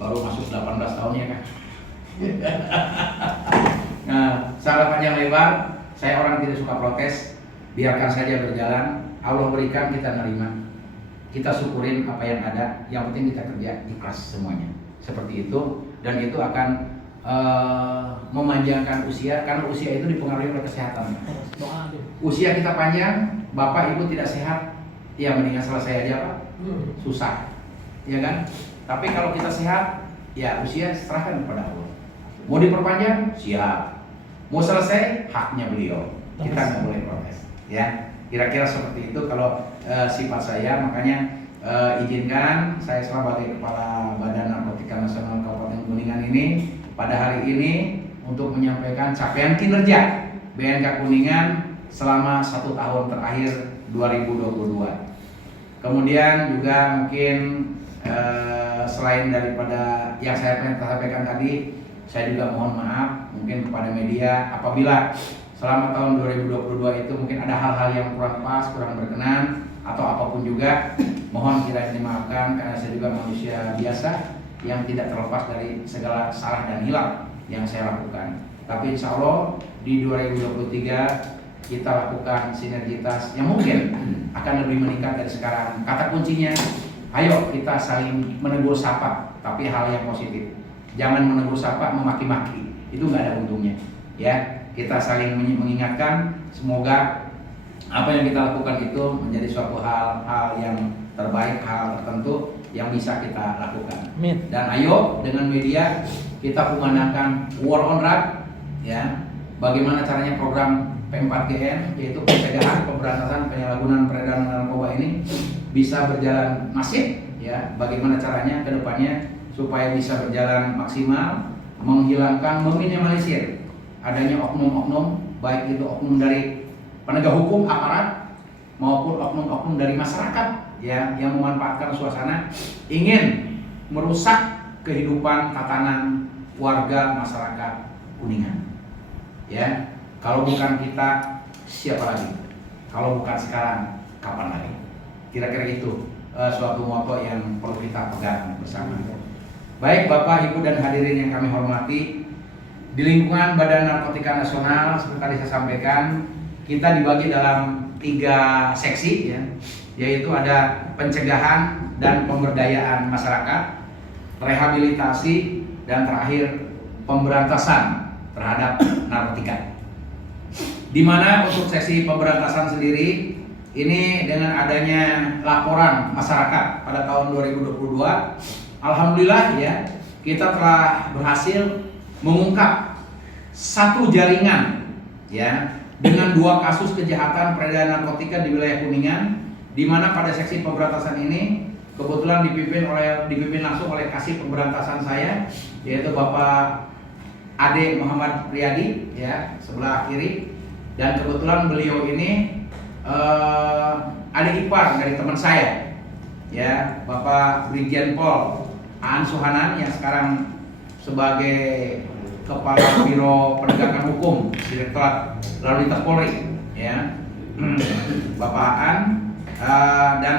baru masuk 18 tahun ya kan. Nah, salah panjang lebar, saya orang tidak suka protes, biarkan saja berjalan. Allah berikan, kita nerima, kita syukurin apa yang ada, yang penting kita kerja ikhlas semuanya. Seperti itu, dan itu akan memanjangkan usia, karena usia itu dipengaruhi oleh kesehatan. Usia kita panjang, bapak ibu tidak sehat, ya mendingan selesai aja Pak, susah, ya kan? Tapi kalau kita sehat, ya usia serahkan kepada Allah. Mau diperpanjang, siap. Mau selesai, haknya beliau. Kita nggak boleh protes, ya. Kira-kira seperti itu kalau sifat saya. Makanya izinkan saya sebagai Kepala Badan Narkotika Nasional Kabupaten Kuningan ini pada hari ini untuk menyampaikan capaian kinerja BNK Kuningan selama 1 tahun terakhir 2022. Kemudian juga mungkin selain daripada yang saya sampaikan tadi, saya juga mohon maaf mungkin kepada media apabila selama tahun 2022 itu mungkin ada hal-hal yang kurang pas, kurang berkenan atau apapun juga, mohon kiranya dimaafkan karena saya juga manusia biasa yang tidak terlepas dari segala salah dan hilaf yang saya lakukan. Tapi insya Allah di 2023 kita lakukan sinergitas yang mungkin akan lebih meningkat dari sekarang. Kata kuncinya, ayo kita saling menegur sapa, tapi hal yang positif. Jangan menegur sapa memaki-maki, itu nggak ada untungnya. Ya, kita saling mengingatkan. Semoga apa yang kita lakukan itu menjadi suatu hal yang terbaik, hal tertentu yang bisa kita lakukan. Amin. Dan ayo dengan media kita kumandangkan war on drug, ya. Bagaimana caranya program P4GN, yaitu pencegahan pemberantasan penyalahgunaan peredaran narkoba ini bisa berjalan masif, ya. Bagaimana caranya ke depannya supaya bisa berjalan maksimal, menghilangkan, meminimalisir adanya oknum-oknum, baik itu oknum dari penegak hukum aparat maupun oknum-oknum dari masyarakat, ya, yang memanfaatkan suasana ingin merusak kehidupan tatanan warga masyarakat Kuningan. Ya, kalau bukan kita siapa lagi? Kalau bukan sekarang kapan lagi? Kira-kira itu suatu moto yang perlu kita pegang bersama. Baik Bapak, Ibu dan hadirin yang kami hormati, di lingkungan Badan Narkotika Nasional seperti tadi saya sampaikan, kita dibagi dalam 3 seksi, ya, yaitu ada pencegahan dan pemberdayaan masyarakat, rehabilitasi, dan terakhir pemberantasan terhadap narkotika. Di mana untuk seksi pemberantasan sendiri ini dengan adanya laporan masyarakat pada tahun 2022, alhamdulillah ya, kita telah berhasil mengungkap 1 jaringan, ya, dengan 2 kasus kejahatan peredaran narkotika di wilayah Kuningan, di mana pada seksi pemberantasan ini kebetulan dipimpin langsung oleh Kasih Pemberantasan saya, yaitu Bapak Ade Muhammad Riyadi, ya, sebelah kiri, dan kebetulan beliau ini adik ipar dari teman saya, ya, Bapak Brigjen Pol Aan Suhanan yang sekarang sebagai Kepala Biro Penegakan Hukum Direktorat Lalu Lintas Polri, ya. Bapak Aan dan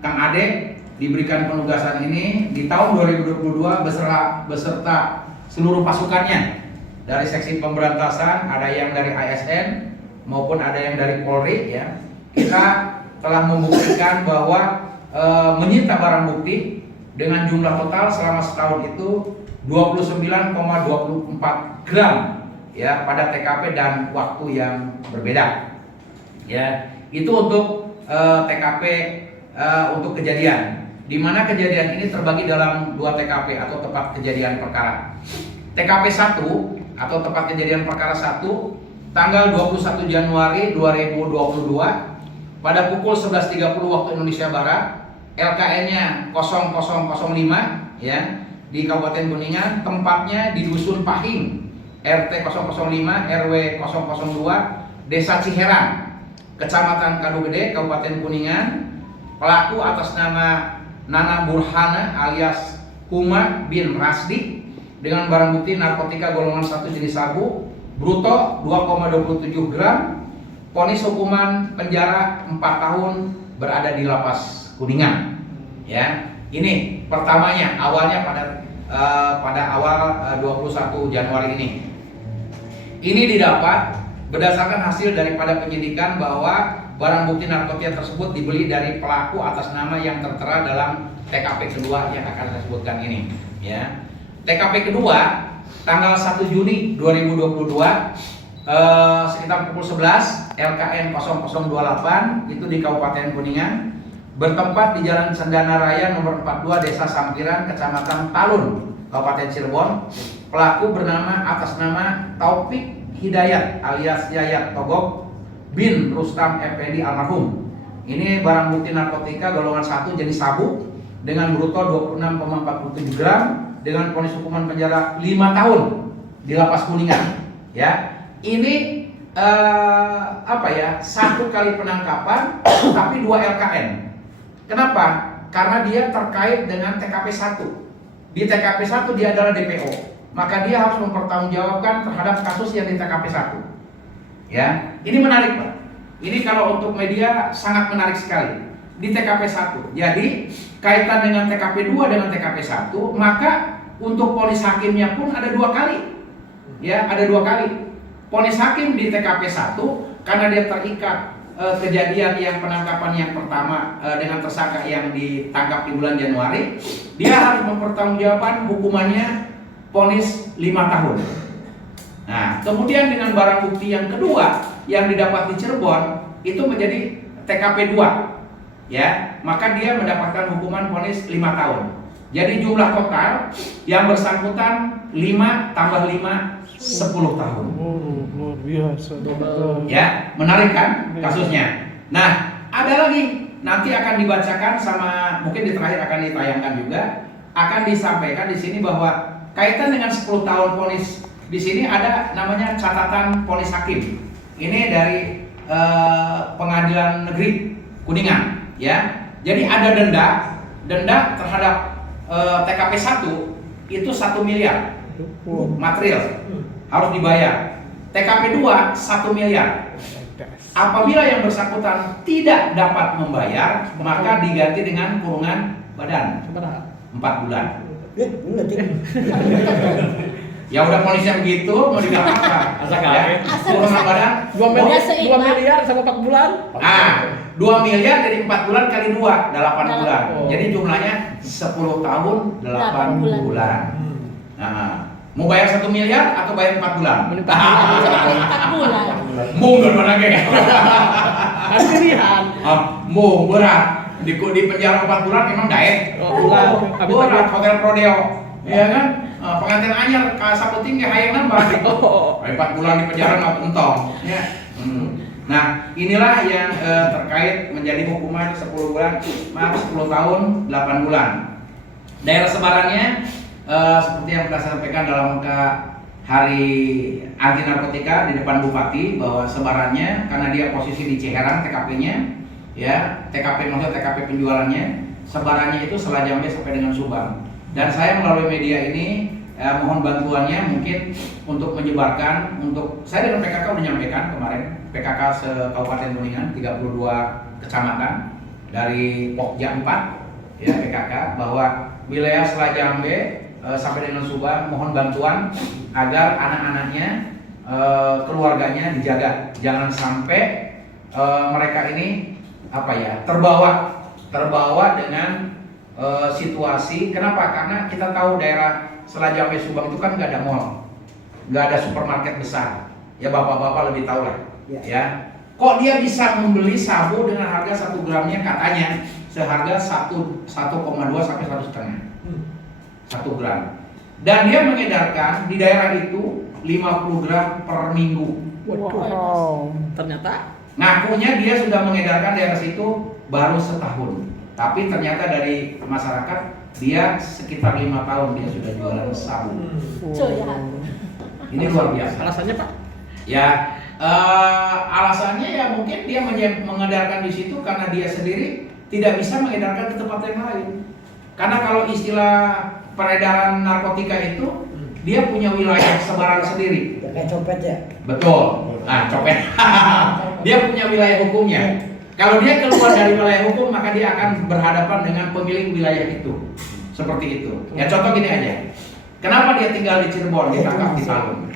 Kang Ade diberikan penugasan ini di tahun 2022 beserta seluruh pasukannya dari seksi pemberantasan, ada yang dari ASN maupun ada yang dari Polri, ya. Kita telah membuktikan bahwa menyita barang bukti dengan jumlah total selama setahun itu 29,24 gram, ya, pada TKP dan waktu yang berbeda, ya. Itu untuk TKP untuk kejadian, di mana kejadian ini terbagi dalam 2 TKP atau tempat kejadian perkara. TKP 1 atau tempat kejadian perkara 1 tanggal 21 Januari 2022 pada pukul 11.30 waktu Indonesia Barat, LKN-nya 0005, ya, di Kabupaten Kuningan, tempatnya di Dusun Pahing, RT 005 RW 002, Desa Ciherang, Kecamatan Kadugede, Kabupaten Kuningan. Pelaku atas nama Nana Burhana alias Huma bin Rasdi dengan barang bukti narkotika golongan 1 jenis sabu, bruto 2,27 gram, vonis hukuman penjara 4 tahun, berada di lapas Kuningan. Ya, ini pertamanya awalnya pada pada awal 21 Januari ini. Ini didapat berdasarkan hasil daripada penyidikan bahwa barang bukti narkotika tersebut dibeli dari pelaku atas nama yang tertera dalam TKP kedua yang akan saya sebutkan ini. Ya. TKP kedua tanggal 1 Juni 2022 sekitar pukul 11 LKN 0028 itu di Kabupaten Kuningan, bertempat di Jalan Sendana Raya nomor 42 Desa Sampiran, Kecamatan Talun, Kabupaten Cirebon. Pelaku bernama atas nama Taufik Hidayat alias Yayat Togok bin Rustam Effendi almarhum. Ini barang bukti narkotika golongan 1 jenis sabu dengan bruto 26,47 gram dengan vonis hukuman penjara 5 tahun di Lapas Kuningan. Ya, ini satu kali penangkapan tapi 2 LKN. Kenapa? Karena dia terkait dengan TKP 1. Di TKP 1 dia adalah DPO. Maka dia harus mempertanggungjawabkan terhadap kasus yang di TKP 1. Ya, ini menarik, Pak. Ini kalau untuk media sangat menarik sekali. Di TKP 1. Jadi, kaitan dengan TKP 2 dengan TKP 1, maka untuk vonis hakimnya pun ada 2 kali. Ya, ada 2 kali. Vonis hakim di TKP 1 karena dia terikat kejadian yang penangkapan yang pertama dengan tersangka yang ditangkap di bulan Januari, dia harus mempertanggungjawabkan hukumannya vonis 5 tahun. Nah, kemudian dengan barang bukti yang kedua yang didapat di Cirebon itu menjadi TKP 2. Ya, maka dia mendapatkan hukuman vonis 5 tahun. Jadi jumlah total yang bersangkutan 5 tambah 5 10 tahun. Luar biasa. Ya, menarik kan kasusnya. Nah, ada lagi nanti akan dibacakan sama mungkin di terakhir akan ditayangkan juga, akan disampaikan di sini bahwa kaitan dengan 10 tahun vonis di sini ada namanya catatan vonis hakim. Ini dari Pengadilan Negeri Kuningan, ya. Jadi ada denda terhadap TKP 1 itu 1 miliar material harus dibayar. TKP 2 1 miliar. Apabila yang bersangkutan tidak dapat membayar, maka diganti dengan kurungan badan 4 bulan. Ya udah polisnya begitu, mau dibilang apa? Ya, kurungan badan 2 miliar sama 4 bulan. 2 miliar dari 4 bulan kali 2, 8 bulan. Jadi jumlahnya 10 tahun 8 bulan. Nah, mau bayar 1 miliar atau bayar 4 bulan? 4 bulan. Mundur mana kayak? Pilihan. Mau berat. Di penjara 4 bulan memang daek. Berat hotel Prodeo. Iya kan? Pengantin anyar ka saputing ge hayang nambah gitu. 4 bulan di penjara nggak untung. Ya. Nah, inilah yang terkait menjadi hukuman 10 bulan, 10 tahun, 8 bulan. Daerah sebarannya seperti yang kita sampaikan dalam hari anti narkotika di depan Bupati bahwa sebarannya karena dia posisi di Ciherang TKP-nya, ya maksudnya TKP penjualannya, sebarannya itu Selajambe sampai dengan Subang. Dan saya melalui media ini mohon bantuannya mungkin untuk menyebarkan, untuk saya dengan PKK udah nyampaikan kemarin, PKK se-Kabupaten Kuningan 32 kecamatan dari Pokja 4 ya PKK bahwa wilayah Selajambe sampai dengan Subang mohon bantuan agar anak-anaknya keluarganya dijaga, jangan sampai mereka ini terbawa dengan situasi. Kenapa? Karena kita tahu daerah Selajambe Subang itu kan nggak ada mall, nggak ada supermarket besar. Ya bapak-bapak lebih tahu lah. Ya. Kok dia bisa membeli sabu dengan harga 1 gramnya katanya seharga 1,2 sampai 1,5 1 gram. Dan dia mengedarkan di daerah itu 50 gram per minggu. Wow. Ternyata ngakunya dia sudah mengedarkan daerah situ baru setahun. Tapi ternyata dari masyarakat dia sekitar 5 tahun dia sudah jualan sabu. Ini luar biasa. Alasannya Pak? Ya, alasannya ya mungkin dia mengedarkan di situ karena dia sendiri tidak bisa mengedarkan ke tempat yang lain. Karena kalau istilah peredaran narkotika itu dia punya wilayah sebaran sendiri. Kayak copet ya? Betul. Nah, copet. Dia punya wilayah hukumnya. Kalau dia keluar dari wilayah hukum, maka dia akan berhadapan dengan pemilik wilayah itu. seperti itu. Ya contoh gini aja. Kenapa dia tinggal di Cirebon ditangkap di Palu?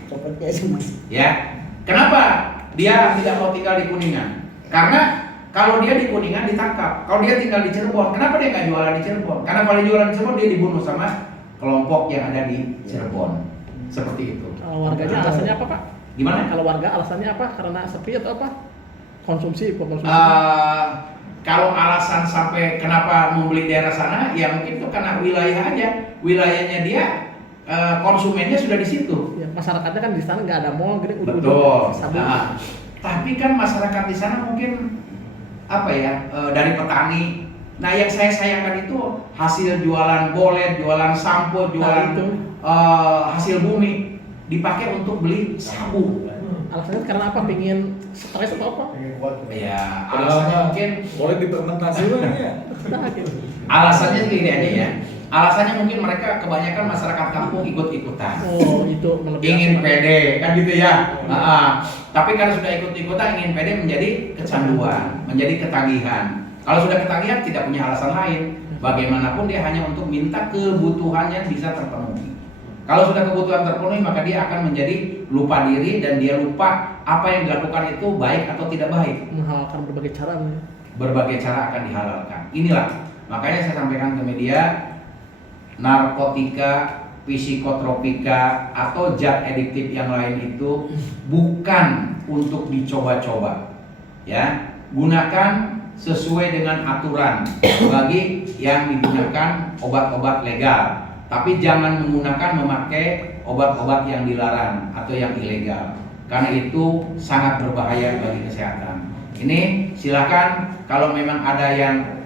Ya. Kenapa dia tidak mau tinggal di Kuningan? Karena kalau dia di Kuningan ditangkap. Kalau dia tinggal di Cirebon, kenapa dia nggak jualan di Cirebon? Karena kalau dia jualan di Cirebon dia dibunuh sama kelompok yang ada di Cirebon. Seperti itu. Kalau warganya alasannya apa, Pak? Gimana? Kalau warga alasannya apa? Karena sepi atau apa? Konsumsi. Kalau alasan sampai kenapa membeli daerah sana, ya mungkin itu karena wilayah aja. Wilayahnya dia konsumennya sudah di situ. Ya, masyarakatnya kan di sana nggak ada mall, gitu. Betul. Sabun. Nah, tapi kan masyarakat di sana mungkin apa ya dari petani. Nah, yang saya sayangkan itu hasil jualan bolet, jualan sampo, jualan itu. Hasil bumi dipakai untuk beli sabu. Alasannya karena apa? Pingin stres atau apa? Ya, alasannya mungkin boleh difermentasi lah ya. Nah, gitu. alasannya gini aja ya. Alasannya mungkin mereka kebanyakan masyarakat kampung ikut-ikutan. Oh, itu melebihi. Ingin pede kan gitu ya. Tapi kalau sudah ikut-ikutan ingin pede menjadi kecanduan, menjadi ketagihan. Kalau sudah ketagihan tidak punya alasan lain. Bagaimanapun dia hanya untuk minta kebutuhannya bisa terpenuhi. Kalau sudah kebutuhan terpenuhi maka dia akan menjadi lupa diri dan dia lupa apa yang dilakukan itu baik atau tidak baik. Menghalalkan berbagai cara. Berbagai cara akan dihalalkan. Inilah makanya saya sampaikan ke media, narkotika, psikotropika atau zat adiktif yang lain itu bukan untuk dicoba-coba. Ya, gunakan sesuai dengan aturan bagi yang digunakan obat-obat legal. Tapi jangan memakai obat-obat yang dilarang atau yang ilegal, karena itu sangat berbahaya bagi kesehatan. Ini silakan kalau memang ada yang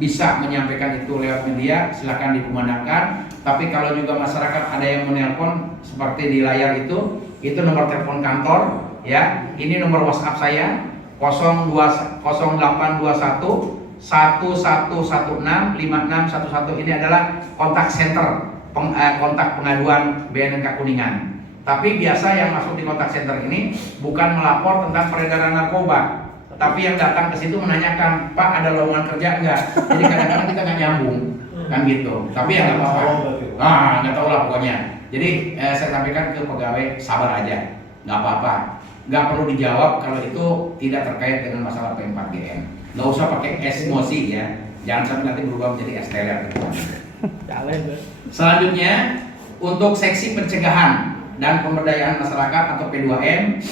bisa menyampaikan itu lewat media, silakan dikumandangkan. Tapi kalau juga masyarakat ada yang menelpon seperti di layar itu nomor telepon kantor ya. Ini nomor WhatsApp saya 0821 1116 5611. Ini adalah kontak center kontak pengaduan BNNK Kuningan. Tapi biasa yang masuk di kontak center ini bukan melapor tentang peredaran narkoba, tapi yang datang ke situ menanyakan, Pak ada lowongan kerja enggak? Jadi kadang-kadang kita nggak nyambung kan gitu. Tapi ya nggak apa-apa. Nggak tahu lah pokoknya. Jadi saya sampaikan ke pegawai sabar aja, nggak apa-apa. Nggak perlu dijawab kalau itu tidak terkait dengan masalah P4GN. Nggak usah pakai emosi ya, jangan sampai nanti berubah menjadi es teler gitu. Selanjutnya untuk seksi pencegahan dan pemberdayaan masyarakat atau P2M